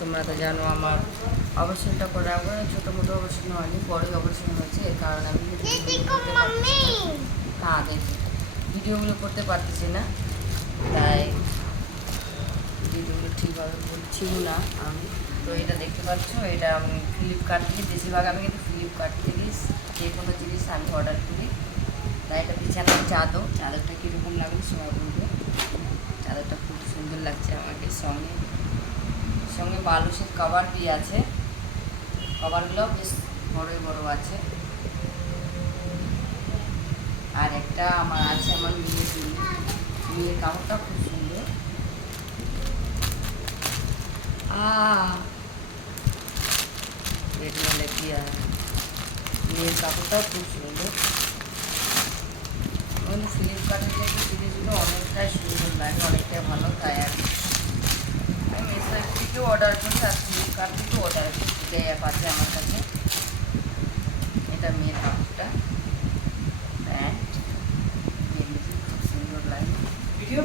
তোমরা তো জানো আমার অপারেশনটা করে রাখবো, ছোটো মোটো অপারেশন হয়নি, বড়ই অপারেশন হয়েছে। এর কারণে আমি ভিডিওগুলো করতে পারতেছি না, তাই ভিডিওগুলো ঠিকভাবে বলছিও না আমি। তো এটা দেখতে পাচ্ছ, এটা আমি ফ্লিপকার্ট থেকে, বেশিরভাগ আমি কিন্তু ফ্লিপকার্ট থেকে যে কোনো জিনিস আমি অর্ডার করি। তাই এটা বিছানার চাদরটা কীরকম লাগলো সবাই বলবে। চাদরটা খুব সুন্দর লাগছে আমাকে, সঙ্গে সঙ্গে বালুসের কভার দিয়ে আছে, কভারগুলো বেশ বড়ই বড় আছে। আর একটা আমার আছে আমার মেয়ের কাপড়টা খুব সুন্দর। মেয়ের কাপড়টাও খুব সুন্দর। ফ্লিপকার্টের যে জিনিসগুলো অনেকটাই সুন্দর লাগে, অনেকটাই ভালো, তাই আর আমি মিশো থেকেও অর্ডার করি আর ফ্লিপকার্ট থেকেও অর্ডার করি। দুটো অ্যাপ আছে আমার কাছে। এটা মেয়ের কাপড়টা, প্যান্ট, খুব সুন্দর লাগে। ভিডিও